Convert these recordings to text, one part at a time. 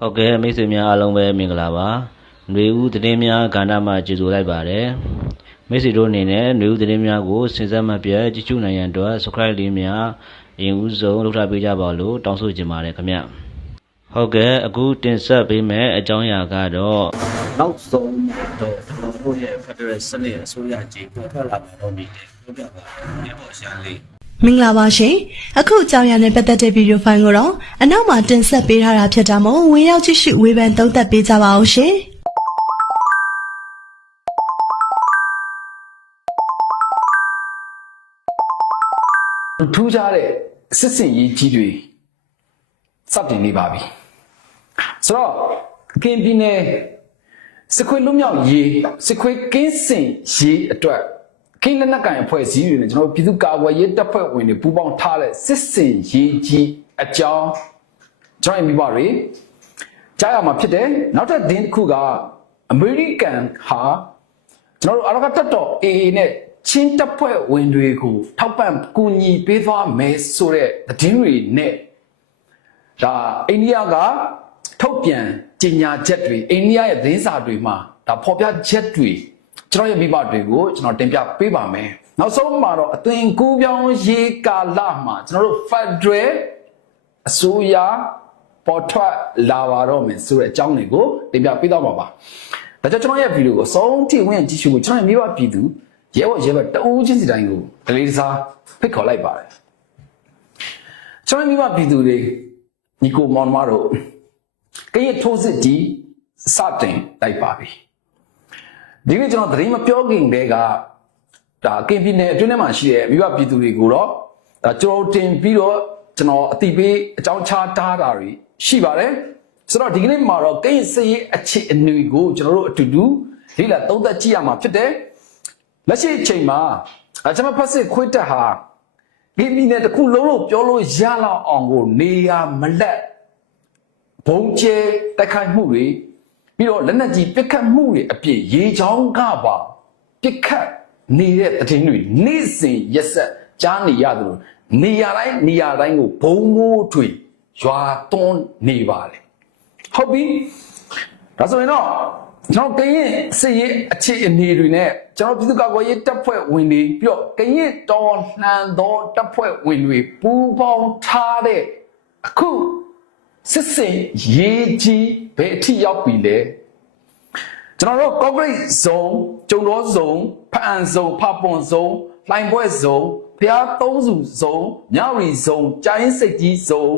ဟုတ်ကဲ့မိတ်ဆွေများအားလုံးပဲမင်္ဂလာပါຫນွေဦးသတင်းများကဏ္ဍမှာကြိုဆိုလိုက်ပါတယ်မိတ်ဆွေတို့အနေနဲ့ຫນွေဦးသတင်းများကိုစဉ်ဆက်မပြတ်ကြည့်ရှုနိုင်ရန်အတွက် subscribe လေးများအရင်ဦးဆုံးလုပ်ထားပေးကြပါလို့တောင်းဆိုချင်ပါတယ်ခင်ဗျဟုတ်ကဲ့အခုတင်ဆက်ပေးမယ့်အကြောင်းအရာကတော့ နောက်ဆုံးတော့ကျွန်တော်တို့ရဲ့ Federal စနစ်အစိုးရကြီးပေါ်ထွက်လာမှာတော့နေတယ်ပြောပြပါဒီပေါ်ရှာလေး မင်္ဂလာပါရှင်အခုအကြောင်းအရာနဲ့ပတ်သက်တဲ့ဗီဒီယိုဖိုင်ကိုတော့အနောက်မှာတင်ဆက်ပေးထားတာဖြစ်တာမို့ဝင်ရောက်ကြည့်ရှုဝေဖန်သုံးသပ်ပေးကြပါအောင်ရှင်ထူးခြားတဲ့စစ်စင်ရေးကြီးတွေစတင်နေပါပြီဆိုတော့ကင်ပြည်နယ်စစ်ခွေးလွတ်မြောက်ရေးစစ်ခွေးကင်းစင်ရေးအတွက် ကင်းလက်နက်ကန်အဖွဲ့အစည်းတွေနဲ့ကျွန်တော်တို့ပြည်သူ့ကာကွယ်ရေးတပ်ဖွဲ့ဝင်တွေပူးပေါင်းထားတဲ့စစ်စင်ရေးကြီးအကြောင်းကျွန်တော်မိဘတွေကြားရမှာဖြစ်တယ်နောက်ထပ်သတင်းတစ်ခုကအမေရိကန်ဟာကျွန်တော်တို့အရကတက်တော် AA နဲ့ချင်းတပ်ဖွဲ့ဝင်တွေကိုထောက်ပံ့ကူညီပေးသွားမယ်ဆိုတဲ့သတင်းတွေနဲ့ဒါအိန္ဒိယကထုတ်ပြန်ကြေညာချက်တွေအိန္ဒိယရဲ့သတင်းစာတွေမှာဒါဖော်ပြချက်တွေ ကျွန်တော်ရဲ့မိဘတွေကိုကျွန်တော်တင်ပြပေးပါမယ်နောက်ဆုံးမှာတော့အသွင်ကူးပြောင်းရေးကာလမှာကျွန်တော်တို့ Federal အစိုးရပေါ်ထွက်လာပါတော့မယ်ဆိုတဲ့အကြောင်းတွေကိုတင်ပြပေးတော့မှာပါဒါကြောင့်ကျွန်တော်ရဲ့ဗီဒီယိုကိုအဆုံးထိဝင်ကြည့်ရှုဖို့ကျွန်တော်ရဲ့မိဘပြည်သူရဲဘော်ရဲဘက်တအူးချင်းစီတိုင်းကိုဒလေးစားဖိတ်ခေါ်လိုက်ပါတယ်ကျွန်တော်ရဲ့မိဘပြည်သူတွေညီကိုမောင်မတို့ကရဲ့ထိုးစစ်ကြီးစတင်တိုက်ပါပြီ ဒီနေ့ကျွန်တော်သတင်းမပြောခင်တည်းကဒါကင်ပြည်နယ်အတွင်းထဲမှာရှိတဲ့မိဘပြည်သူတွေကိုတော့ဒါကျွန်တော်တင်ပြီးတော့ကျွန်တော်အတိပေးအကြောင်းချတားတာတွေရှိပါတယ်ဆိုတော့ဒီကနေ့မှာတော့ကရင်စရေးအခြေအနေကိုကျွန်တော်တို့အတူတူလေ့လာသုံးသပ်ကြည့်ရမှာဖြစ်တယ်လက်ရှိအချိန်မှာအကျွန်တော်ဖတ်စစ်ခွေးတက်ဟာဒီပြည်နယ်တစ်ခုလုံးလို့ပြောလို့ရလောက်အောင်ကိုနေရမလက်ဘုံကျဲတိုက်ခိုက်မှုတွေ ပြီးတော့လက်နက်ကြီးပစ်ခတ်မှုတွေအပြည့်ရေချောင်းကပါပစ်ခတ်နေတဲ့တည်င်းတွေနေ့စဉ်ရက်ဆက်ကြားနေရတယ်လို့နေရာတိုင်းနေရာတိုင်းကိုဘုံမိုးတွေရွာသွန်းနေပါတယ်ဟုတ်ပြီဒါဆိုရင်တော့ကျွန်တော်ကရင်စစ်ရေးအခြေအနေတွေနဲ့ကျွန်တော်ပြည်သူ့ကာကွယ်ရေးတပ်ဖွဲ့ဝင်တွေပြီးတော့ကရင်တော်လှန်သောတပ်ဖွဲ့ဝင်တွေပူးပေါင်းထားတဲ့အခုစစ်စင်ရေးကြီး ဘယ်အထိရောက်ပြီလဲကျွန်တော်တို့ concrete zone ကျုံတော် zone ဖအံ zone ဖပွန် zone လှိုင်ဘွဲ့ zone ဖျားသုံးစု zone မြောက်ရီ zone ကျိုင်းစိတ်ကြီး zone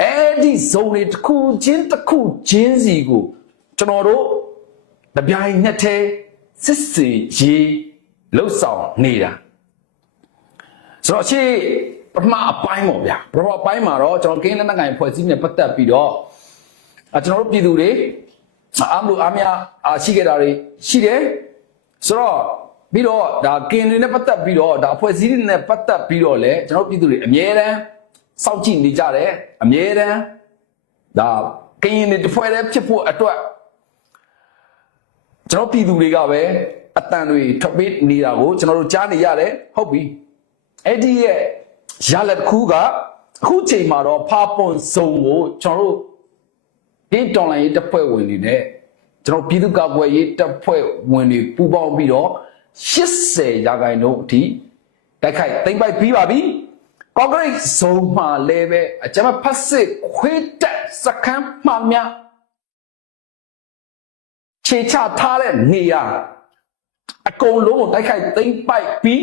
အဲ့ဒီ zone တွေတစ်ခုချင်းတစ်ခုချင်းစီကိုကျွန်တော်တို့တပြိုင်နက်တည်းစစ်စင်ရေးလှုပ်ဆောင်နေတာဆိုတော့ရှေ့ပထမအပိုင်းပေါ့ဗျာပထမအပိုင်းမှာတော့ကျွန်တော်ကင်းလက်နက်ကိုင်ဖွဲ့စည်းနေပတ်သက်ပြီးတော့ အကျွန်တော်တို့ပြည်သူတွေအားမလို့အားမရအားရှိခဲ့တာတွေရှိတယ်ဆိုတော့ပြီးတော့ဒါကင်းတွေနဲ့ပတ်သက်ပြီးတော့ဒါအဖွဲ့အစည်းတွေနဲ့ပတ်သက်ပြီးတော့လည်းကျွန်တော်တို့ပြည်သူတွေအမြဲတမ်းစောင့်ကြည့်နေကြတယ်အမြဲတမ်းဒါကင်းတွေတစ်ဖွဲ့တည်းဖြစ်ဖို့အတွက်ကျွန်တော်ပြည်သူတွေကပဲအတန်တွေထွက်ပေးနေတာကိုကျွန်တော်တို့ကြားနေရတယ်ဟုတ်ပြီအဲ့ဒီရဲ့ရလက်တစ်ခုကအခုချိန်မှာတော့ဖာပွန်စုံကိုကျွန်တော်တို့ ဒီတော်လိုင်းရေးတပ်ဖွဲ့ဝင်တွေနဲ့ကျွန်တော်ပြည်သူ့ကာကွယ်ရေးတပ်ဖွဲ့ဝင်တွေပူးပေါင်းပြီးတော့80ရာခိုင်နှုန်းအထိတိုက်ခိုက်သိမ်းပိုက်ပြီးပါပြီကွန်ကရစ်ဇုံမှာလည်းပဲအကြမ်းဖက်စစ်ခွေးတက်စခန်းမှများခြေချထားတဲ့နေရာအကုန်လုံးကိုတိုက်ခိုက်သိမ်းပိုက်ပြီး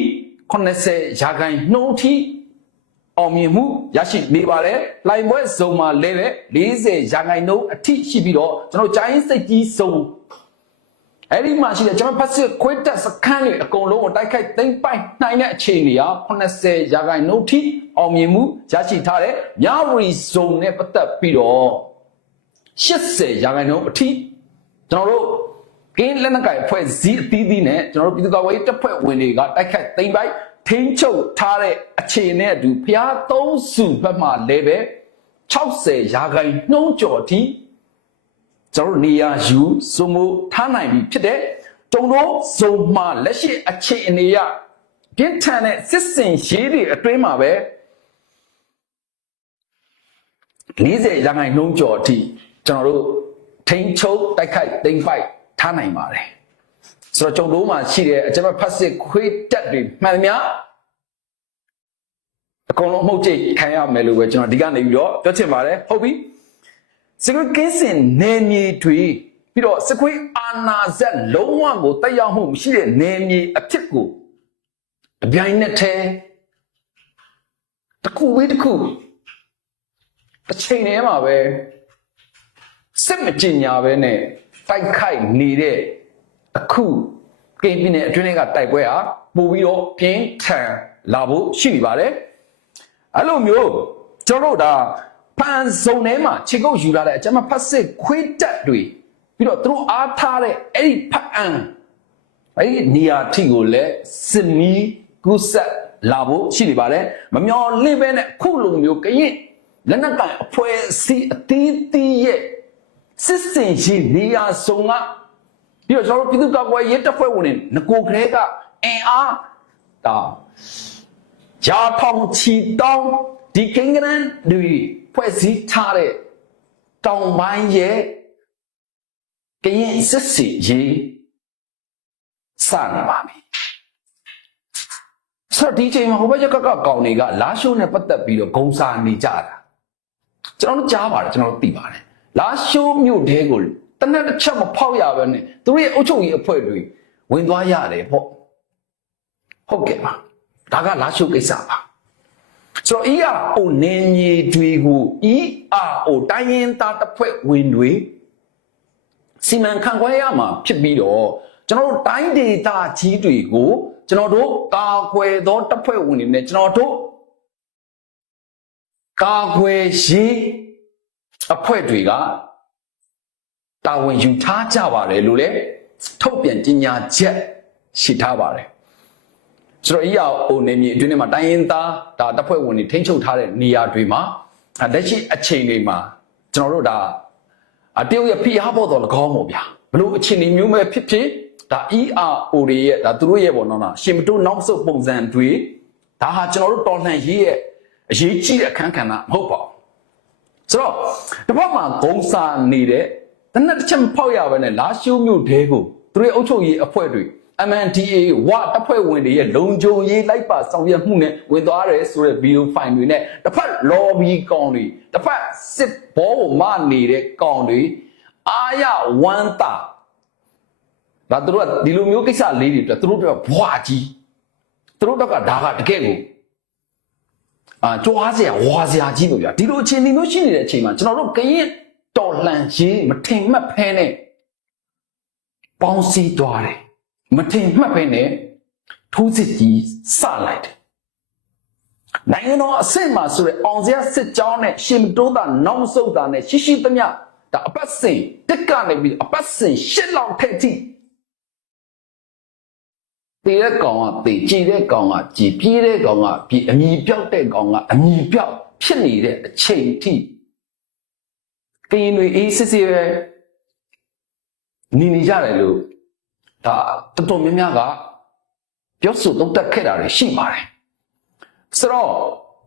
80ရာခိုင်နှုန်းအထိ အောင်မြင်မှုရရှိနေပါတယ်။လိုင်ပွဲဇုံမှာလည်းပဲ40ရာခိုင်နှုန်းအထိရှိပြီးတော့ကျွန်တော်ဂျိုင်းစိတ်ကြီးဇုံအဲ့ဒီမှာရှိတဲ့ကျွန်တော်ဖတ်စစ်ခွေးတက်စခန်းတွေအကုန်လုံးကိုတိုက်ခိုက်သိမ်းပိုက်နိုင်တဲ့အခြေအနေဟာ80ရာခိုင်နှုန်းထိအောင်မြင်မှုရရှိထားတဲ့မြရီဇုံနဲ့ပတ်သက်ပြီးတော့80ရာခိုင်နှုန်းအထိကျွန်တော်တို့ကင်းလက်နက်ကိုင်အဖွဲ့စည်းအသီးသီးနဲ့ကျွန်တော်တို့ပြည်သူ့ကာကွယ်ရေးတပ်ဖွဲ့ဝင်တွေကတိုက်ခိုက်သိမ်းပိုက် ထိန်းချုပ်ထားတဲ့အခြေအနေအတူဖျားသုံးစုဘက်မှလည်းပဲ60ရာခိုင်နှုန်းကျော်အထိကျွန်တော်တို့နေရာယူစုံမိုထားနိုင်ပြီဖြစ်တဲ့တုံတော့ဇုံမှလက်ရှိအခြေအနေရပြင်းထန်တဲ့စစ်စင်ရေးတွေအတွင်းမှာပဲ40ရာခိုင်နှုန်းကျော်အထိကျွန်တော်တို့ထိန်ချုပ်တိုက်ခိုက်တိမ်ဖိုက်ထားနိုင်ပါတယ် ဆိုတော့ကျွန်တော်တို့မှာရှိတဲ့အကျွန်တော်ဖတ်စစ်ခွေးတက်တွေမှန်သမျှအကုန်လုံးမှုတ်ကြိတ်ခံရမယ်လို့ပဲကျွန်တော်ဒီကနေပြီးတော့ပြောချင်ပါတယ်ဟုတ်ပြီစကွေးကင်းစင်နေမြေတွေပြီးတော့စကွေးအာနာဇက်လုံးဝကိုတက်ရောက်မှုမရှိတဲ့နေမြေအဖြစ်ကိုတပြိုင်နက်တည်းတစ်ခုဝေးတစ်ခုတစ်ချိန်တည်းမှာပဲစစ်မကြင်ညာပဲနဲ့တိုက်ခိုက်နေတဲ့ အခုကိန်းပြင်းတဲ့အတွင်းထဲကတိုက်ပွဲဟာပို့ပြီးတော့ပြင်းထန်လာဖို့ရှိနေပါတယ်အဲ့လိုမျိုးကျွန်တော်တို့ဒါဖန်စုံထဲမှာခြေကုပ်ယူလာတဲ့အကျမဖတ်စစ်ခွေးတက်တွေပြီးတော့သူတို့အားထားတဲ့အဲ့ဒီဖတ်အံအဲ့ဒီနေရာထိကိုလည်းစစ်မီးကူးဆက်လာဖို့ရှိနေပါတယ်မမျော်လင့်ပဲနဲ့ခုလိုမျိုးကရင်လက်နက်ကန်အဖွဲ့အစည်းအသီးသီးရဲ့စစ်စင်ရှိနေရာစုံက ပြီးတော့ကျွန်တော်တို့ပြည်သူ့ကာကွယ်ရေးတပ်ဖွဲ့ဝင်တွေငကိုကလေးကအင်အားဒါဂျာထောင်ချီတောင်းဒီကင်္ဂရန်တွေဖွဲ့စည်းထားတဲ့တောင်ပိုင်းရဲ့ကရင်စစ်စီရေးစနေပါပြီဆိုတော့ဒီချိန်မှာဟိုဘက်ကကကောင်တွေကလာရှိုးနဲ့ပတ်သက်ပြီးတော့ဂုံစာနေကြတာကျွန်တော်တို့ကြားပါတယ်ကျွန်တော်တို့သိပါတယ်လာရှိုးမြို့တဲကို တနက်တစ်ချက်မဖောက်ရဘဲနဲ့သူတို့ရဲ့အုပ်ချုပ်ရေးအဖွဲ့တွေဝင်သွားရတယ်ပေါ့ဟုတ်ကဲ့ပါဒါကလာရှိုးကိစ္စပါဆိုတော့ ERO နေမြေတွေကို ERO တိုင်းရင်းသားတပ်ဖွဲ့ဝင်တွေစီမံခန့်ခွဲရမှာဖြစ်ပြီးတော့ကျွန်တော်တို့တိုင်းဒေသကြီးတွေကိုကျွန်တော်တို့ကာကွယ်သောတပ်ဖွဲ့ဝင်တွေနဲ့ကျွန်တော်တို့ကာကွယ်ရေးအဖွဲ့တွေက တာဝန်ယူထားကြပါတယ်လို့လည်းထုတ်ပြန်ကြေညာချက်ရှိထားပါတယ်ဆိုတော့အရာအိုနေမြေအတွင်းထဲမှာတိုင်းရင်းသားဒါတပ်ဖွဲ့ဝင်တွေထိန်းချုပ်ထားတဲ့နေရာတွေမှာအဲ့လက်ရှိအချိန်တွေမှာကျွန်တော်တို့ဒါအတရုတ်ရဲ့ဖိအားပေါ်တော့၎င်းပေါ့ဗျာဘလို့အချိန်တွေမျိုးမဲ့ဖြစ်ဖြစ်ဒါ ERO တွေရဲ့ဒါသူတို့ရဲ့ပေါ့နော်နော်ရှင်မတို့နောက်ဆုတ်ပုံစံတွေဒါဟာကျွန်တော်တို့တော်လှန်ရေးရဲ့အရေးကြီးတဲ့အခန်းကဏ္ဍမဟုတ်ပါဘူးဆိုတော့တစ်ဖက်မှာဂုံစာနေတဲ့ တနက်တစ်ချက်မဖောက်ရဘဲနဲ့လာရှိုးမြို့တဲကိုသူတို့ရဲ့အုပ်ချုပ်ရေးအဖွဲ့တွေ MNDA ဝတပ်ဖွဲ့ဝင်တွေရဲ့လုံခြုံရေးလိုက်ပါဆောင်ရွက်မှုနဲ့ဝင်သွားတယ်ဆိုတဲ့ဗီဒီယိုဖိုင်တွေနဲ့တစ်ဖက် lobby ကောင်တွေတစ်ဖက်စစ်ဘောကိုမနေတဲ့ကောင်တွေအာရဝမ်းတာဒါသူတို့ကဒီလိုမျိုးကိစ္စလေးတွေအတွက်သူတို့တို့ကဘွားကြီးသူတို့တော့ကဒါကတကယ်ကိုအာကြွားစရာဝါစရာကြီးလို့ဗျာဒီလိုအချိန်ဒီမျိုးရှိနေတဲ့အချိန်မှာကျွန်တော်တို့ကရင် တော်လှန်ရေးမထင်မှတ်ဖဲနဲ့ပေါင်းစည်းသွားတယ်မထင်မှတ်ဖဲနဲ့ထိုးစစ်ကြီးစလိုက်တယ်နိုင်ငံတော်အဆင့်မှာဆိုရယ်အောင်စရာစစ်ကြောင်းနဲ့ရှင်တိုးတာနောက်ဆုတ်တာနဲ့ရှိရှိသမျှဒါအပတ်စဉ်တက်ကနေပြီးအပတ်စဉ်ရှစ်လောက်ထက်ထိတည်တဲ့ကောင်ကတည်ကြည်တဲ့ကောင်ကကြည်ပြေးတဲ့ကောင်ကပြေးအမြည်ပြောက်တဲ့ကောင်ကအမြည်ပြောက်ဖြစ်နေတဲ့အချိန်ထိ ကရင်တွေအေးစစ်စစ်ပဲနေနေကြတယ်လို့ဒါတော်တော်များများကပြောဆိုသုံးသပ်ခဲ့တာတွေရှိပါတယ်ဆိုတော့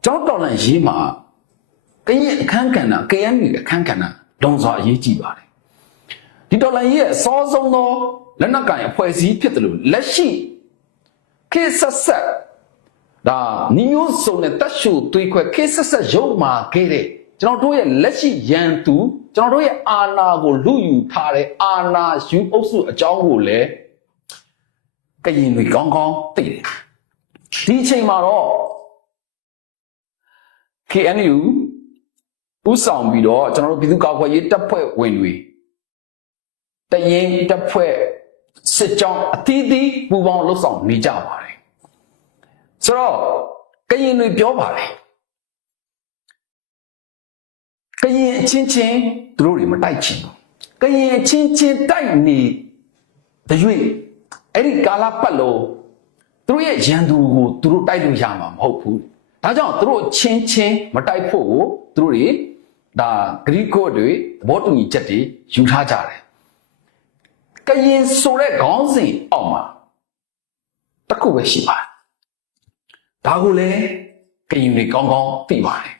ကျောင်းတော်လန်ရေးမှာကရင်အခန်းကဏ္ဍ KNU အခန်းကဏ္ဍလုံစွာအရေးကြီးပါတယ်ဒီတော်လန်ရေးရဲ့အစောဆုံးသောလက်နက်ကင်အဖွဲ့အစည်းဖြစ်တယ်လို့လက်ရှိခေတ်ဆက်ဆက်ဒါညီမျိုးစုံနဲ့တက်ရှူသွေးခွဲခေတ်ဆက်ဆက်ရုပ်မာခဲ့တဲ့ ကျွန်တော်တို့ရဲ့လက်ရှိရန်သူကျွန်တော်တို့ရဲ့အာဏာကိုလူယူထားတဲ့အာဏာယူအုပ်စုအကြောင်းကိုလည်းကရင်တွေကောင်းကောင်းသိတယ်ဒီအချိန်မှာတော့ KNU ဥဆောင်ပြီးတော့ကျွန်တော်တို့ပြည်သူ့ကာကွယ်ရေးတပ်ဖွဲ့ဝင်တွေတရင်တပ်ဖွဲ့စစ်ကြောင်းအသီးသီးပူးပေါင်းလှုပ်ဆောင်နေကြပါတယ်ဆိုတော့ကရင်တွေပြောပါတယ် ကရင်အချင်းချင်းသူတို့တွေမတိုက်ချင်ဘူးကရင်အချင်းချင်းတိုက်နေတရွေ့အဲ့ဒီကာလပတ်လို့သူတို့ရဲ့ရန်သူကိုသူတို့တိုက်လို့ရမှာမဟုတ်ဘူးဒါကြောင့်သူတို့ချင်းချင်းမတိုက်ဖို့ကိုသူတို့တွေဒါဂရိကိုတွေသဘောတူညီချက်တွေယူထားကြတယ်ကရင်ဆိုတဲ့ခေါင်းစဉ်အောက်မှာတစ်ခုပဲရှိပါတယ်ဒါကိုလည်းကရင်တွေကောင်းကောင်းသိပါတယ်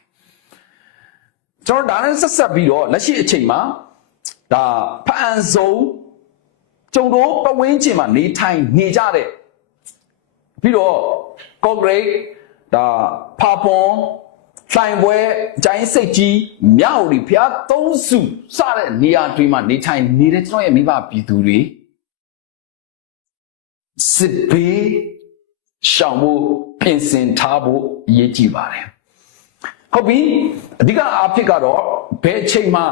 ကျွန်တော်ဒါနဲ့ဆက်ဆက်ပြီးတော့လက်ရှိအချိန်မှာဒါဖအန်ဆုံးကျုံတို့ပဝင်းကျင်မှာနေထိုင်နေကြတဲ့ပြီးတော့ကော့ဂရိတ်ဒါဖာပွန်လှိုင်ပွဲကျိုင်းစိတ်ကြီးမြောက်ဒီဖျားသုံးစုစတဲ့နေရာတွေမှာနေထိုင်နေတဲ့ကျွန်တော်ရဲ့မိဘပြည်သူတွေစစ်ဘေးရှောင်ဖို့ပြင်ဆင်ထားဖို့အရေးကြီးပါတယ် ဟုတ်ပြီအဓိကအားဖြင့်ကတော့ဘယ်အချိန်မှ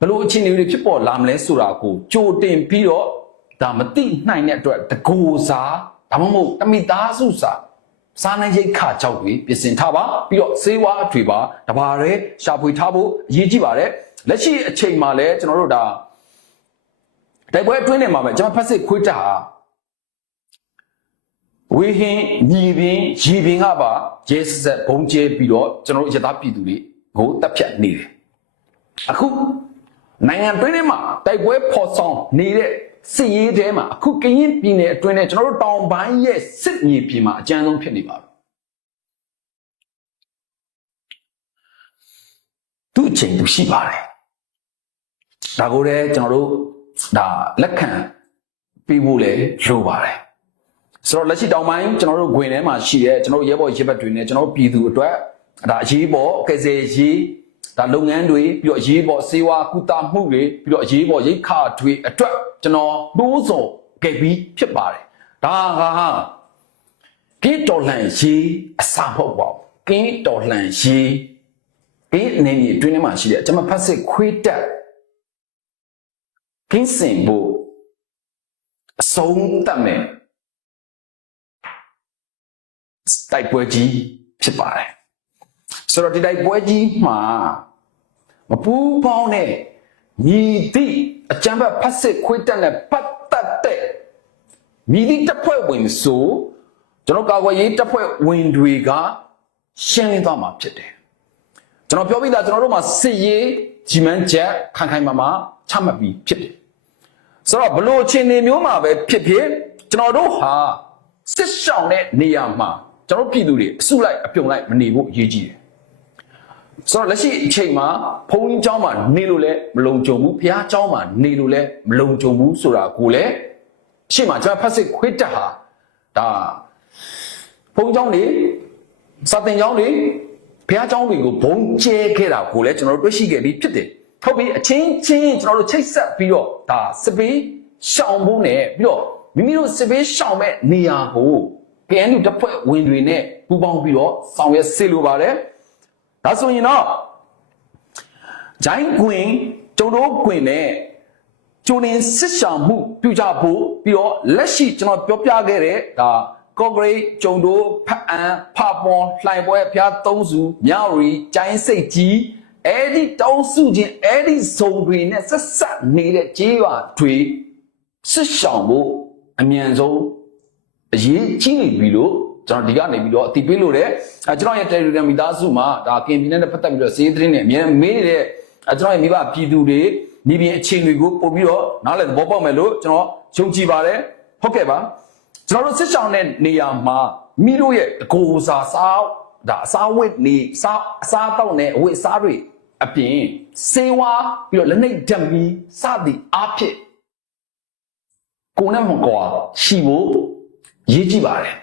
ဘလို့အခြေအနေတွေဖြစ်ပေါ်လာမလဲဆိုတာကိုကြိုတင်ပြီးတော့ဒါမသိနိုင်တဲ့အတွက်တကူစားဒါမှမဟုတ်တမိသားစုစားစားနိုင်ရိတ်ခါကြောက်တွေပြင်ဆင်ထားပါပြီးတော့စေးဝါးတွေပါတဘာရဲရှာဖွေထားဖို့အရေးကြီးပါတယ်လက်ရှိအချိန်မှာလည်းကျွန်တော်တို့ဒါတိုက်ပွဲအတွင်းထဲမှာပဲကျွန်တော်ဖက်စစ်ခွေးတာ ဝေဟင်းညီပင်ရီပင်ကပါရဲစက်ဘုံကျဲပြီးတော့ကျွန်တော်တို့ရသားပြည်သူတွေကိုတပ်ဖြတ်နေတယ်အခုနိုင်ငံတွင်းထဲမှာတိုက်ပွဲဖော်ဆောင်နေတဲ့စစ်ရေးထဲမှာအခုကရင်ပြည်နယ်အတွင်းထဲကျွန်တော်တို့တောင်ပိုင်းရဲ့စစ်မြေပြင်မှာအကြမ်းဆုံးဖြစ်နေပါပြီသူ့အချိန်သူရှိပါတယ်ဒါကိုလည်းကျွန်တော်တို့ဒါလက်ခံပြီးဖို့လည်းလိုပါတယ် ဆိုတော့လက်ရှိတောင်ပိုင်းကျွန်တော်တို့ဂွင်ထဲမှာရှိရဲကျွန်တော်တို့ရဲဘော်ရဲဘက်တွေနဲ့ကျွန်တော်တို့ပြည်သူအတွက်ဒါအရေးပေါ်ကယ်ဆယ်ရေးဒါလုပ်ငန်းတွေပြီးတော့အရေးပေါ်စေဝါကုသမှုတွေပြီးတော့အရေးပေါ်ရိတ်ခါတွေအတွက်ကျွန်တော်နှိုးဆော်ခဲ့ပြီးဖြစ်ပါတယ်ဒါဟာကင်းတော်လှန်ရေးအစာမဟုတ်ပါဘူးကင်းတော်လှန်ရေးကင်းအနေနဲ့တွင်းထဲမှာရှိတဲ့ကျွန်မဖတ်စစ်ခွေးတက်ကင်းစင်ဖို့အဆုံးတတ်မယ် တိုက်ပွဲကြီးဖြစ်ပါတယ်ဆိုတော့ဒီတိုက်ပွဲကြီးမှာမပူးပေါင်းတဲ့ညီသည့်အကြံဘက်ဖတ်စစ်ခွေးတက်နဲ့ပတ်သက်တဲ့မိသည့်တပ်ဖွဲ့ဝင်ဆိုကျွန်တော်ကာကွယ်ရေးတပ်ဖွဲ့ဝင်တွေကရှင်းလင်းသွားမှာဖြစ်တယ်ကျွန်တော်ပြောပြီးသားကျွန်တော်တို့မှာစစ်ရေးကြီးမန်းချက်ခိုင်ခိုင်မာမာချမှတ်ပြီးဖြစ်တယ်ဆိုတော့ဘလို့အခြေအနေမျိုးမှာပဲဖြစ်ဖြစ်ကျွန်တော်တို့ဟာစစ်ရှောင်တဲ့နေရာမှာ ကျွန်တော်ပြည်သူတွေအစုလိုက်အပြုံလိုက်မနေဖို့အရေးကြီးတယ်ဆိုတော့လက်ရှိအချိန်မှာဘုန်းကြီးเจ้าမှာနေလို့လည်းမလုံခြုံဘူးဘုရားเจ้าမှာနေလို့လည်းမလုံခြုံဘူးဆိုတာကိုလည်းအရှိမကျွန်တော်ဖတ်စစ်ခွေးတက်ဟာဒါဘုန်းကြီးเจ้าတွေစာသင်เจ้าတွေဘုရားเจ้าတွေကိုဘုံကျဲခဲ့တာကိုလည်းကျွန်တော်တို့တွေ့ရှိခဲ့ပြီးဖြစ်တယ်ဟုတ်ပြီအချင်းချင်းကျွန်တော်တို့ချိတ်ဆက်ပြီးတော့ဒါစပေးရှောင်ဖို့နဲ့ပြီးတော့မိမိတို့စပေးရှောင်မဲ့နေရာကို KNU တပ်ဖွဲ့ဝင်တွေနဲ့ပူးပေါင်းပြီးတော့ဆောင်ရွက်စေလိုပါတယ်ဒါဆိုရင်တော့ဂျိုင်းကွင်ကျုံတို့ကွင်နဲ့ကျုံနေစစ်ဆောင်မှုပြုကြဖို့ပြီးတော့လက်ရှိကျွန်တော်ပြောပြခဲ့တဲ့ဒါကော့ဂရိတ်ကျုံတို့ဖအန်ဖပွန်လှိုင်ပွဲဖျားသုံးစုမြောက်ရီကျိုင်းစိတ်ကြီးအဲ့ဒီတောင်းစုချင်းအဲ့ဒီဇုံတွေနဲ့ဆက်ဆက်နေတဲ့ကြေးရွာတွေစစ်ဆောင်ဖို့အမြန်ဆုံး အရေးကြီးနေပြီလို့ကျွန်တော်ဒီကနေပြီးတော့အတိပေးလို့တယ်အဲကျွန်တော်ရဲ့ Telegram မိသားစုမှာဒါကင်ပြည်နယ်နဲ့ပတ်သက်ပြီးတော့စီးသတင်းနဲ့အများမေးနေတဲ့အဲကျွန်တော်ရဲ့မိဘပြည်သူတွေနေပြင်အခြေအနေကိုပို့ပြီးတော့နားလည်သဘောပေါက်မယ်လို့ကျွန်တော်ယုံကြည်ပါတယ်ဟုတ်ကဲ့ပါကျွန်တော်တို့စစ်ဆောင်တဲ့နေရာမှာမိတို့ရဲ့အကိုအစားစားဒါအစားဝတ်နေစားအစားတောက်နေအဝတ်အစားတွေအပြင်စေဝါပြီးတော့လက်နှိပ်ဓာတ်မီစသည်အားဖြင့်ကိုယ်နဲ့မကွာရှိဖို့ ရေးကြည့်ပါတယ်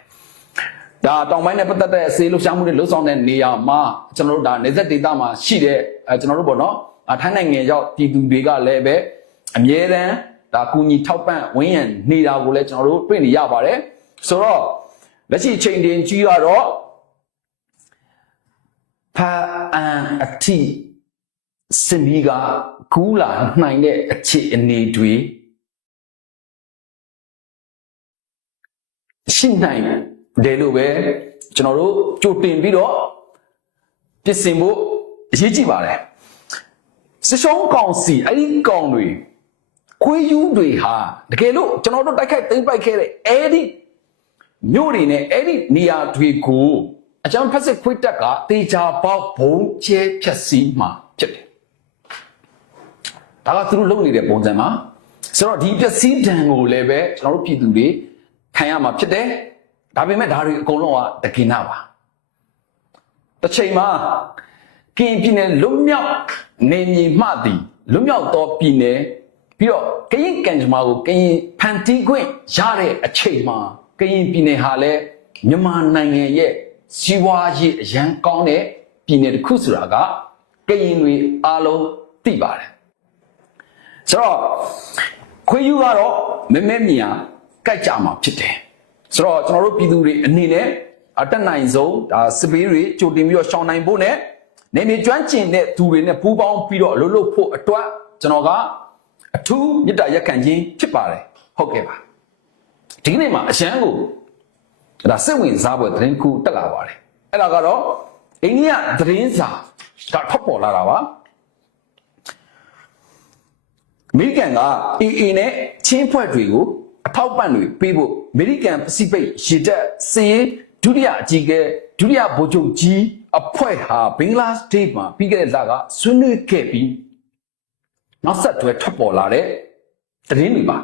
ဒါတောင်ပိုင်းနဲ့ပတ်သက်တဲ့ဆေးလှုပ်ရှားမှုတွေလှုပ်ဆောင်တဲ့နေရာမှာကျွန်တော်တို့ဒါနေဆက်ဒေသမှာရှိတဲ့အဲကျွန်တော်တို့ပေါ့နော်အထိုင်းနိုင်ငံရောက်ပြည်သူတွေကလည်းပဲအမြဲတမ်းဒါကူညီထောက်ပံ့ဝင်းရံနေတာကိုလည်းကျွန်တော်တို့တွေ့နေရပါတယ်ဆိုတော့လက်ရှိချိန်တင်ကြီးကတော့ဖာအန်အတိစင်မီကကူးလာနိုင်တဲ့အခြေအနေတွေ ရှိနိုင်တယ်လို့ပဲကျွန်တော်တို့ကြိုတင်ပြီးတော့ပြင်ဆင်ဖို့အရေးကြီးပါတယ်စစ်ရှုံးကောင်စီအဲ့ဒီကောင်တွေခွေးယူတွေဟာတကယ်လို့ကျွန်တော်တို့တိုက်ခိုက်သိမ်းပိုက်ခဲ့တဲ့အဲ့ဒီမြို့တွေနဲ့အဲ့ဒီနေရာတွေကိုအကြမ်းဖက်စစ်ခွေးတက်ကတေချာပေါက်ဘုံကျဲဖြက်စီးမှာဖြစ်တယ်ဒါကသူတို့လုပ်နေတဲ့ပုံစံမှာဆိုတော့ဒီပျက်စီးဒဏ်ကိုလည်းပဲကျွန်တော်တို့ပြည်သူတွေ ခံရမှာဖြစ်တယ်ဒါပေမဲ့ဒါတွေအကုန်လုံးကတကိနာပါတစ်ချိန်မှာကင်ပြည်နယ်လွတ်မြောက်နေမြေမှသည်လွတ်မြောက်သောပြည်နယ်ပြီးတော့ကရင်ကံကြမ္မာကိုကရင်ဖန်တီးခွင့်ရတဲ့အချိန်မှာကရင်ပြည်နယ်ဟာလည်းမြန်မာနိုင်ငံရဲ့စီးပွားရေးအရန်ကောင်းတဲ့ပြည်နယ်တစ်ခုဆိုတာကကရင်တွေအားလုံးသိပါတယ်ဆိုတော့ခွေးယူကတော့မဲမဲမြာ ကြိုက်ကြမှာဖြစ်တယ်ဆိုတော့ကျွန်တော်တို့ပြည်သူတွေအနေနဲ့အတက်နိုင်ဆုံးဒါစပေးတွေကြိုတင်ပြီးတော့ရှောင်းနိုင်ဖို့နဲ့နေမြေကျွမ်းကျင်တဲ့သူတွေနဲ့ပူးပေါင်းပြီးတော့အလုပ်လုပ်ဖို့အတွက်ကျွန်တော်ကအထူးမေတ္တာရက်ခံခြင်းဖြစ်ပါတယ်ဟုတ်ကဲ့ပါဒီကနေ့မှာအရှမ်းကိုဒါစိတ်ဝင်စားပွဲသတင်းတစ်ခုတက်လာပါတယ်အဲ့ဒါကတော့အိန္ဒိယသတင်းစာကထွက်ပေါ်လာတာပါအမေရိကန်က AA နဲ့ချင်းဖွဲ့တွေကိုအ ထောက်ပံ့တွေပေးဖို့အမေရိကန်ပစိဖိတ်ရေတပ်စည်ရေးဒုတိယအကြီးအကဲဒုတိယဗိုလ်ချုပ်ကြီးအဖွဲ့ဟာဘင်္ဂလားဒေ့ရှ်မှာပြီးခဲ့တဲ့လကဆွေးနွေးခဲ့ပြီးနောက်ဆက်တွဲထွက်ပေါ်လာတဲ့သတင်းတွေပါ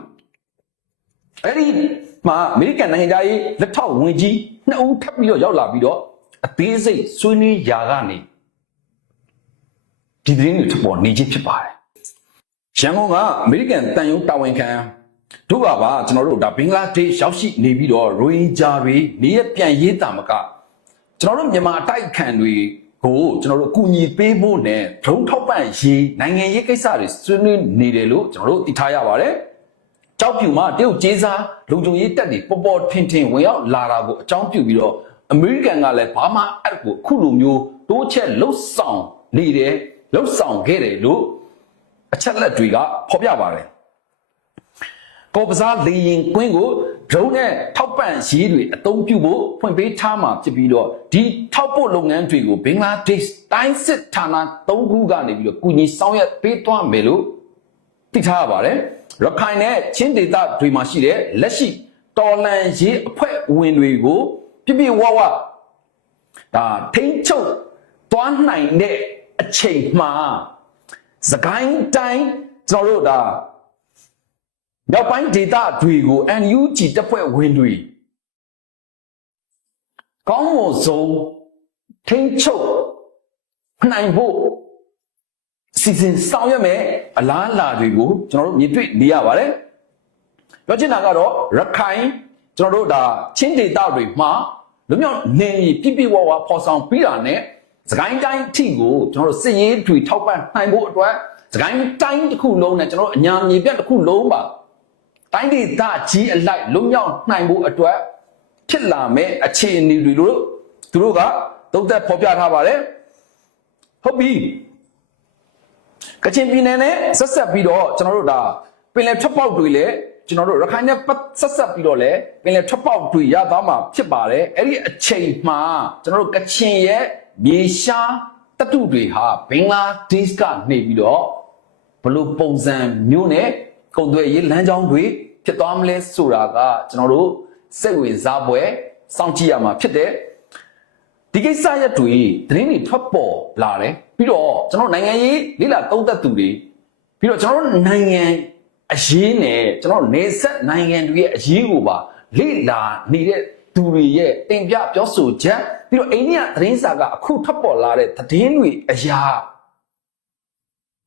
အဲ့ဒီမှာအမေရိကန်နိုင်ငံသားရေးလက်ထောက်ဝန်ကြီးနှစ်ဦးထပ်ပြီးတော့ရောက်လာပြီးတော့အသေးစိတ်ဆွေးနွေးရာကနေဒီသတင်းတွေထွက်ပေါ်နေခြင်းဖြစ်ပါတယ်ရန်ကုန်ကအမေရိကန်တန်ယုံတာဝန်ခံ တို့ပါပါကျွန်တော်တို့ဒါဘင်္ဂလားဒေ့ရှ်ရောက်ရှိနေပြီးတော့ရိုဟင်ဂျာတွေနေရပြန်ရေးတာမကကျွန်တော်တို့မြန်မာအတိုက်ခံတွေကိုကျွန်တော်တို့ကူညီပေးဖို့နဲ့ဒုံထောက်ပံ့ရေးနိုင်ငံရေးကိစ္စတွေဆွေးနွေးနေတယ်လို့ကျွန်တော်တို့သိထားရပါတယ်။ကြောက်ပြူမှာတရုတ်ကျေးစားလုံခြုံရေးတပ်တွေပေါ်ပေါ်ထင်ထင်ဝင်ရောက်လာတာကိုအကြောင်းပြုပြီးတော့အမေရိကန်ကလည်းဘာမှအဲ့ကိုအခုလိုမျိုးတိုးချက်လှုပ်ဆောင်နေတယ်လှုပ်ဆောင်ခဲ့တယ်လို့အချက်လက်တွေကဖော်ပြပါတယ်။ ကော်ပစားလေရင်ကွင်းကိုဒရုန်းနဲ့ထောက်ပံ့ရေးတွေအသုံးပြုဖို့ဖွင့်ပေးထားမှာဖြစ်ပြီးတော့ဒီထောက်ပို့လုပ်ငန်းတွေကိုဘင်္ဂလားဒေ့ရှ်တိုင်းစစ်ဌာန၃ခုကနေပြီးတော့ကုညီဆောင်ရွက်ပေးသွားမယ်လို့သိထားရပါတယ်ရခိုင်နဲ့ချင်းဒေသတွေမှာရှိတဲ့လက်ရှိတော်လန်ရေးအဖွဲ့ဝင်တွေကိုပြပြဝဝဒါထိမ့်ချုပ်သွားနိုင်တဲ့အချိန်မှာစကိုင်းတိုင်းကျွန်တော်တို့ဒါ မြောက်ပိုင်းဒေသတွေကို NUG တပ်ဖွဲ့ဝင်တွေကောင်းမွန်ဆုံးထိမ့်ချုပ်နိုင်ဖို့စီစဉ်ဆောင်ရွက်မယ်အလားအလာတွေကိုကျွန်တော်တို့မြင်တွေ့နေရပါတယ်။ပြောချင်တာကတော့ရခိုင်ကျွန်တော်တို့ဒါချင်းဒေသတွေမှာလူမျိုးနေပြည်ပြပြဝဝဖော်ဆောင်ပြီးတာနဲ့စကိုင်းတိုင်းအထိကိုကျွန်တော်တို့စစ်ရေးတွေထောက်ပံ့နိုင်ဖို့အတွက်စကိုင်းတိုင်းတစ်ခုလုံးနဲ့ကျွန်တော်တို့အညာမြေပြတ်တစ်ခုလုံးပါ တိုင်းဒေသကြီးအလိုက်လုံရောက်နိုင်ဖို့အတွက်ဖြစ်လာမဲ့အခြေအနေတွေလို့သူတို့ကသုံးသက်ဖော်ပြထားပါတယ်ဟုတ်ပြီကချင်ပြည်နယ်နဲ့ဆက်ဆက်ပြီးတော့ကျွန်တော်တို့ဒါပင်လယ်ထွက်ပေါက်တွေလည်းကျွန်တော်တို့ရခိုင်နဲ့ဆက်ဆက်ပြီးတော့လည်းပင်လယ်ထွက်ပေါက်တွေရသွားမှာဖြစ်ပါတယ်အဲ့ဒီအချိန်မှာကျွန်တော်တို့ကချင်ရဲ့မြေရှားတတုတွေဟာဘင်္ဂလားဒေ့ရှ်ကနေပြီးတော့ဘလို့ပုံစံမျိုးနဲ့ ကုန်သွယ်ရေးလမ်းကြောင်းတွေဖြစ်သွားမလဲဆိုတာကကျွန်တော်တို့စိတ်ဝင်စားပွဲစောင့်ကြည့်ရမှာဖြစ်တယ်ဒီကိစ္စရက်တွေသတင်းတွေထွက်ပေါ်လာတယ်ပြီးတော့ကျွန်တော်နိုင်ငံရေးလိလာသုံးသက်သူတွေပြီးတော့ကျွန်တော်တို့နိုင်ငံအရေးနဲ့ကျွန်တော်နေဆက်နိုင်ငံတွေရဲ့အရေးကိုပါလိလာနေတဲ့သူတွေရဲ့တင်ပြပြောဆိုချက်ပြီးတော့အိန္ဒိယသတင်းစာကအခုထွက်ပေါ်လာတဲ့သတင်းတွေအရာ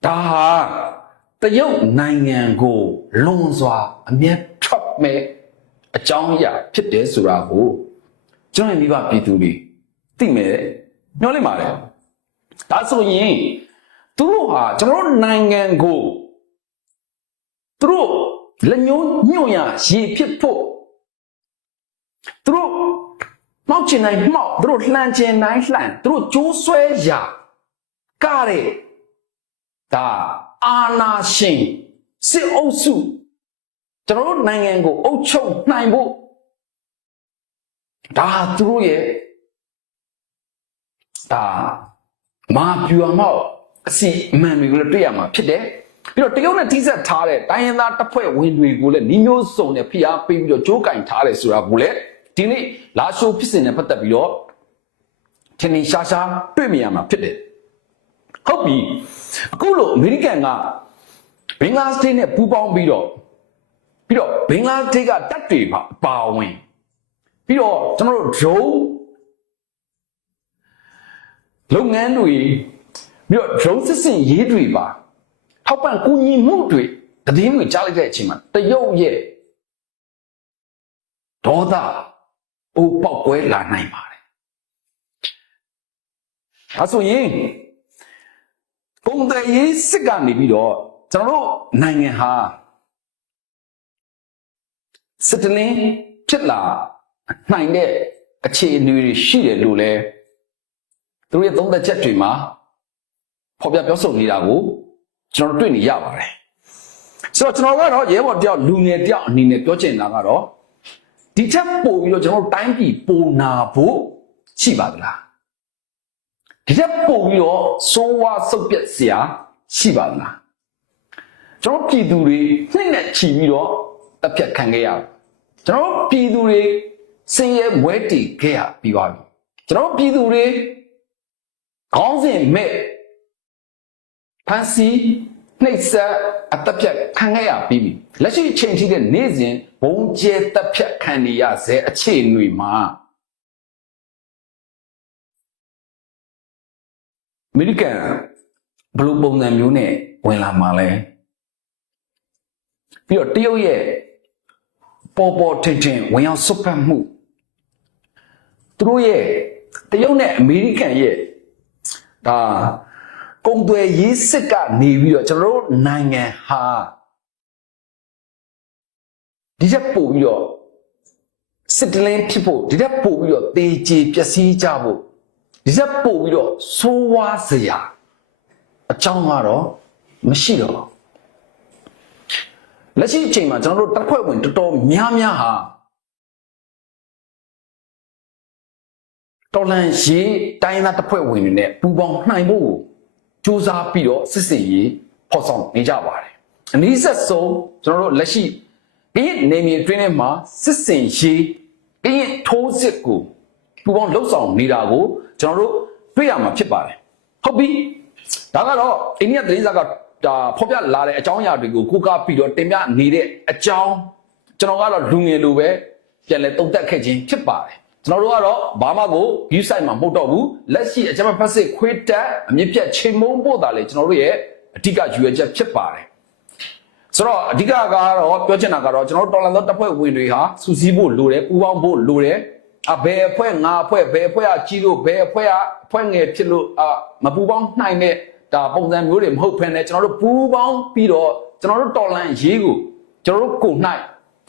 ဒါဟာ တရုတ်နိုင်ငံကိုလွန်စွာအမျက်ထွက်မဲ့အကြောင်းအရာဖြစ်တယ်ဆိုတာကိုကျွန်တော်မိဘပြည်သူတွေသိမယ်ညှောလိုက်ပါတယ်ဒါဆိုရင်သူတို့ဟာကျွန်တော်တို့နိုင်ငံကိုသူတို့လက်ညှိုးညွန့်ရရေဖြစ်ဖို့သူတို့မောက်ချင်တိုင်းမောက်သူတို့လှန်ချင်တိုင်းလှန်သူတို့ကြိုးဆွဲရာကတဲ့ဒါ အာနာရှင်စစ်အုပ်စုကျွန်တော်တို့နိုင်ငံကိုအုပ်ချုပ်နိုင်ဖို့ဒါသူတို့ရဲ့ဒါမာပြူအောင်တော့အစီအမှန်တွေကိုလည်းတွေ့ရမှာဖြစ်တယ်ပြီးတော့တရုတ်နဲ့ထိစပ်ထားတဲ့တိုင်းရင်းသားတပ်ဖွဲ့ဝင်တွေကိုလည်းညီမျိုးစုံနဲ့ဖိအားပေးပြီးတော့ကြိုးကင်ထားတယ်ဆိုတာကိုလည်းဒီနေ့လာရှိုးဖြစ်စဉ်နဲ့ပတ်သက်ပြီးတော့ထင်ထင်ရှားရှားတွေ့မြင်ရမှာဖြစ်တယ် ဟုတ်ပြီအခုလို့အမေရိကန်ကဘင်္ဂလားဒေ့ရှ်နဲ့ပူးပေါင်းပြီးတော့ပြီးတော့ဘင်္ဂလားဒေ့ရှ်ကတပ်တွေပါအပါဝင်ပြီးတော့ကျွန်တော်တို့ drone လုပ်ငန်းတွေပြီးတော့ drone စစ်စင်ရေးတွေပါထောက်ပံ့ကူညီမှုတွေတည်င်းတွေကြားလိုက်တဲ့အချိန်မှာတရုတ်ရဲ့ဒေါသအိုးပေါက်ကွဲလာနိုင်ပါတယ်။အဲဆိုရင် ကုန်တယ်ရေးစစ်ကနေပြီးတော့ကျွန်တော်တို့နိုင်ငံဟာစစ်တလင်းဖြစ်လာနိုင်တဲ့အခြေအနေတွေရှိတယ်လို့လဲသူတို့ရဲ့သုံးသက်ချက်တွေမှာဖော်ပြပြောဆိုနေတာကိုကျွန်တော်တို့တွေ့နေရပါတယ်ဆိုတော့ကျွန်တော်ကတော့ရဲဘော်တယောက်လူငယ်တယောက်အနေနဲ့ပြောချင်တာကတော့ဒီချက်ပို့ပြီးတော့ကျွန်တော်တို့တိုင်းပြည်ပုံနာဖို့ရှိပါသလား ဒီရက်ပုံပြီးတော့စိုးဝါဆုတ်ပြက်စရာရှိပါလားကျွန်တော်ပြည်သူတွေနှိမ့်နဲ့ချီပြီးတော့တပ်ဖြတ်ခံခဲ့ရကျွန်တော်ပြည်သူတွေစင်ရဲမွဲတီခဲ့ရပြီးပါပြီကျွန်တော်ပြည်သူတွေခေါင်းစဉ်မဲ့ဖန်စီနှိပ်စက်အသက်ပြတ်ခံခဲ့ရပြီးပြီလက်ရှိအချိန်ထိတဲ့နေ့စဉ်ဘုံကျဲတက်ဖြတ်ခံနေရစေအခြေအနေမှာ အမေရိကန်ဘယ်လိုပုံစံမျိုးနဲ့ဝင်လာမှာလဲပြီးတော့တရုတ်ရဲ့ပေါ်ပေါ်ထင်ထင်ဝင်ရောက်ဆွတ်ဖက်မှုသူတို့ရဲ့တရုတ်နဲ့အမေရိကန်ရဲ့ဒါကုံသွယ်ရေးစစ်ကနေပြီးတော့ကျွန်တော်တို့နိုင်ငံဟာဒီချက်ပို့ပြီးတော့စစ်တလင်းဖြစ်ဖို့ဒီချက်ပို့ပြီးတော့တေချေပျက်စီးကြဖို့ ဒီချက်ပို့ပြီးတော့ဆိုးဝါးစရာအကြောင်းကတော့မရှိတော့ဘူးလက်ရှိအချိန်မှာကျွန်တော်တို့တပ်ဖွဲ့ဝင်တော်တော်များများဟာတော်လန်ရေးတိုင်းသားတပ်ဖွဲ့ဝင်တွေနဲ့ပူးပေါင်းနိုင်ဖို့စူးစမ်းပြီးတော့စစ်စစ်ရေးဖော်ဆောင်နေကြပါတယ်အနည်းဆက်ဆုံးကျွန်တော်တို့လက်ရှိကရင်နေမြေတွင်းထဲမှာစစ်စင်ရေးကရင်ထိုးစစ်ကိုပူးပေါင်းလှုပ်ဆောင်နေတာကို ကျွန်တော်တို့တွေ့ရမှာဖြစ်ပါတယ်ဟုတ်ပြီဒါကတော့အိန္ဒိယသတင်းစာကဒါဖော်ပြလာတဲ့အကြောင်းအရာတွေကိုကိုးကားပြီးတော့တင်ပြနေတဲ့အကြောင်းကျွန်တော်ကတော့လူငယ်လိုပဲပြန်လဲတုံ့တက်ခဲ့ခြင်းဖြစ်ပါတယ်ကျွန်တော်တို့ကတော့ဘာမှကို view site မှာမဟုတ်တော့ဘူးလက်ရှိအကြမ်းဖက်စစ်ခွေးတက်အမြင့်ပြတ်ချိန်မုံပို့တာလေကျွန်တော်တို့ရဲ့အဓိကယူရချက်ဖြစ်ပါတယ်ဆိုတော့အဓိကကတော့ပြောချင်တာကတော့ကျွန်တော်တို့တော်လန်သောတပ်ဖွဲ့ဝင်တွေဟာစူးစီးဖို့လိုတယ်ပူးပေါင်းဖို့လိုတယ် အဘယ်အဖွဲ့ငါအဖွဲ့ဘယ်အဖွဲ့ကကြီးလို့ဘယ်အဖွဲ့ကအဖွဲ့ငယ်ဖြစ်လို့အမပူပေါင်းနိုင်တဲ့ဒါပုံစံမျိုးတွေမဟုတ်ဘဲနဲ့ကျွန်တော်တို့ပူးပေါင်းပြီးတော့ကျွန်တော်တို့တော်လန်ရေးကိုကျွန်တော်တို့ကိုနိုင်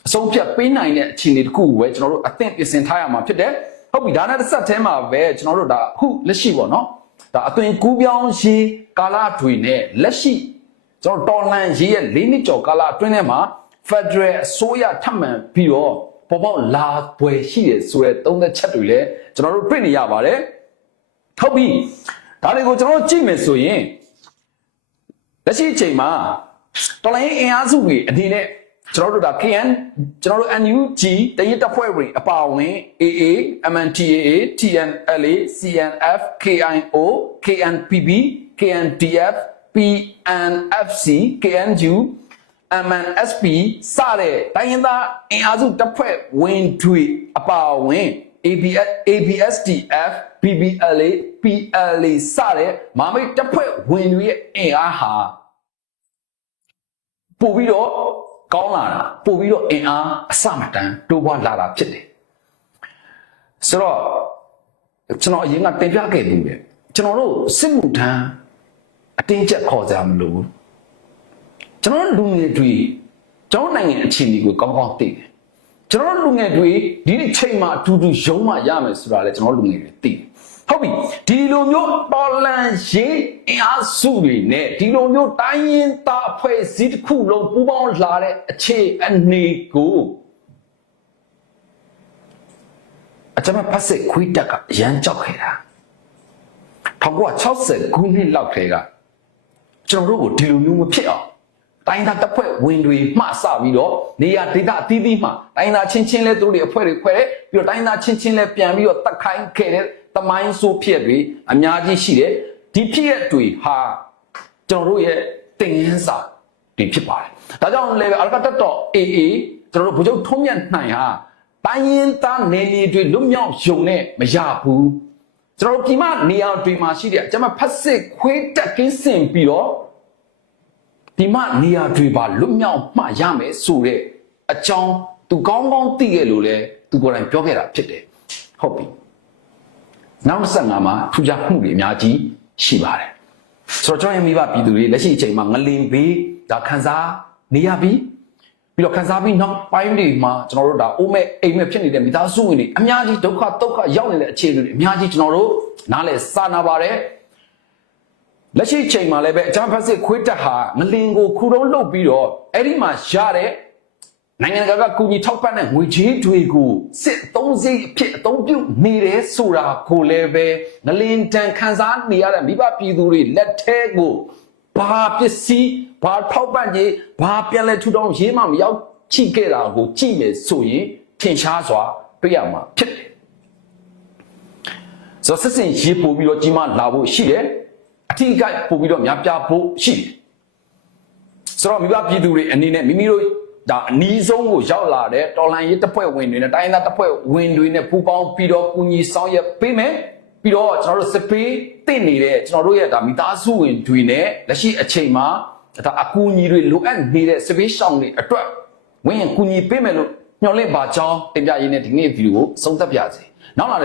အဆုံးဖြတ်ပေးနိုင်တဲ့အခြေအနေတစ်ခုကိုပဲကျွန်တော်တို့အသင့်ပြင်ဆင်ထားရမှာဖြစ်တယ်ဟုတ်ပြီဒါနဲ့တစ်ဆက်တည်းမှာပဲကျွန်တော်တို့ဒါအခုလက်ရှိပေါ့နော်ဒါအသွင်ကူးပြောင်းရေးကာလတွေနဲ့လက်ရှိကျွန်တော်တော်လန်ရေးရဲ့၄နှစ်ကျော်ကာလအတွင်းထဲမှာ Federal အစိုးရထပ်မံပြီးတော့ ပေါ်ပေါက်လာပွဲရှိတယ်ဆိုတဲ့သုံးသက်ချက်တွေလည်းကျွန်တော်တို့တွေ့နေရပါတယ်ဟုတ်ပြီဒါတွေကိုကျွန်တော်တို့ကြည့်မယ်ဆိုရင်လက်ရှိအချိန်မှာတော်လိုင်းအင်အားစုတွေအနေနဲ့ကျွန်တော်တို့ဒါ KN ကျွန်တော်တို့ NUG တရင်တပ်ဖွဲ့ဝင်အပါအဝင် AA MNTAA TNLA CNF KIO KNPB KNDF PNFC KNU MNSP စတဲ့တိုင်းရင်းသားအင်အားစုတပ်ဖွဲ့ဝင်တွေအပါအဝင် ABS ABSDF BBLA PLA စတဲ့မာမိတ်တပ်ဖွဲ့ဝင်တွေရဲ့အင်အားဟာပို့ပြီးတော့ကောင်းလာတာပို့ပြီးတော့အင်အားအစမတန်တိုးပွားလာတာဖြစ်တယ်ဆိုတော့ကျွန်တော်အရင်ကတင်ပြခဲ့ဘူးပဲကျွန်တော်တို့စစ်မှုထမ်းအတင်းချက်ခေါ်ကြမလို့ ကျွန်တော်လူငယ်တွေကျွန်တော်နိုင်ငံအခြေအနေကိုကောင်းကောင်းသိတယ်ကျွန်တော်လူငယ်တွေဒီဒီချိန်မှာအတူတူရုံးမှရမယ်ဆိုတာလည်းကျွန်တော်လူငယ်တွေသိတယ်ဟုတ်ပြီဒီလိုမျိုးတော်လန်ရေးအင်အားစုတွေနဲ့ဒီလိုမျိုးတိုင်းရင်းသားအဖွဲ့အစည်းတစ်ခုလုံးပူးပေါင်းလာတဲ့အခြေအနေကိုအကြမ်းဖက်စစ်ခွေးတက်ကရမ်းကြောက်ခဲ့တာ1960ခုနှစ်လောက်ထဲကကျွန်တော်တို့ကိုဒီလိုမျိုးမဖြစ်အောင် တိုင်းသားတပ်ဖွဲ့ဝင်တွေမှစပြီးတော့နေရာဒေသအသီးသီးမှာတိုင်းသားချင်းချင်းလဲသူတို့တွေအဖွဲ့တွေခွဲတယ်ပြီးတော့တိုင်းသားချင်းချင်းလဲပြန်ပြီးတော့တတ်ခိုင်းခဲ့တဲ့တမိုင်းဆိုးဖြစ်တွေအများကြီးရှိတယ်ဒီဖြစ်ရတွေဟာကျွန်တော်တို့ရဲ့တင်ရင်းစာတွေဖြစ်ပါတယ်ဒါကြောင့်လေအလကတတ်တော့ AA ကျွန်တော်တို့ဘုချုပ်ထုံးမြတ်နိုင်ဟာတိုင်းရင်းသားနေနေတွေလွတ်မြောက်ယုံနဲ့မရဘူးကျွန်တော်တို့ဒီမှာနေရာတွေမှာရှိတဲ့အကျမဖက်စစ်ခွေးတက်ကင်းစင်ပြီးတော့ ဒီမနေရာတွေပါလွတ်မြောက်မှရမယ်ဆိုတဲ့အကြောင်းသူကောင်းကောင်းသိခဲ့လို့လဲသူကိုယ်တိုင်ပြောခဲ့တာဖြစ်တယ်ဟုတ်ပြီနောက်25မှာထူးခြားမှုတွေအများကြီးရှိပါတယ်ဆိုတော့ကျွန်တော်ရဲ့မိဘပြည်သူတွေလက်ရှိအချိန်မှာငလင်ဘေးဒါခန်းစားနေရပြီပြီးတော့ခန်းစားပြီးနောက်ပိုင်းတွေမှာကျွန်တော်တို့ဒါအိုးမဲ့အိမ်မဲ့ဖြစ်နေတဲ့မိသားစုဝင်တွေအများကြီးဒုက္ခဒုက္ခရောက်နေတဲ့အခြေအနေတွေအများကြီးကျွန်တော်တို့နားလဲစာနာပါတယ် လက်ရှိချိန်မှာလည်းပဲအချမ်းဖက်စစ်ခွေးတက်ဟာငလင်ကိုခူတုံးလှုပ်ပြီးတော့အဲ့ဒီမှာရတဲ့နိုင်ငံတကာကကူညီထောက်ပံ့တဲ့ငွေကြေးတွေကိုစစ်သုံးစိတ်အဖြစ်အသုံးပြုနေတယ်ဆိုတာကိုလည်းပဲငလင်တန်ခန်းစားနေရတဲ့မိဘပြည်သူတွေလက်ထဲကိုဘာပစ္စည်းဘာထောက်ပံ့ခြင်းဘာပြန်လဲထူထောင်ရေးမှမရောက်ချိခဲ့တာကိုကြည့်မယ်ဆိုရင်ထင်ရှားစွာတွေ့ရမှာဖြစ်တယ်။ဆိုတော့စစ်စင်ရေးပို့ပြီးတော့ကြီးမားလာဖို့ရှိတယ်။အ ထီးကိုက်ပို့ပြီးတော့များပြားဖို့ရှိတယ်။ဆိုတော့မိဘပြည်သူတွေအနေနဲ့မိမိတို့ဒါအနီးဆုံးကိုရောက်လာတဲ့တော်လန်ရေးတပ်ဖွဲ့ဝင်တွေနဲ့တိုင်းသားတပ်ဖွဲ့ဝင်တွေနဲ့ပူးပေါင်းပြီးတော့ကူညီဆောင်ရွက်ပေးမယ်ပြီးတော့ကျွန်တော်တို့စပေးတင့်နေတဲ့ကျွန်တော်တို့ရဲ့ဒါမိသားစုဝင်တွေနဲ့လက်ရှိအချိန်မှာဒါအကူအညီတွေလိုအပ်နေတဲ့စပေးရှောင်းတွေအတွက်ဝင်ရင်ကူညီပေးမယ်လို့ညှော်လင့်ပါကြောင်းတင်ပြရင်းနဲ့ဒီနေ့ဗီဒီယိုကိုဆုံးသက်ပြစေနောက်လာတဲ့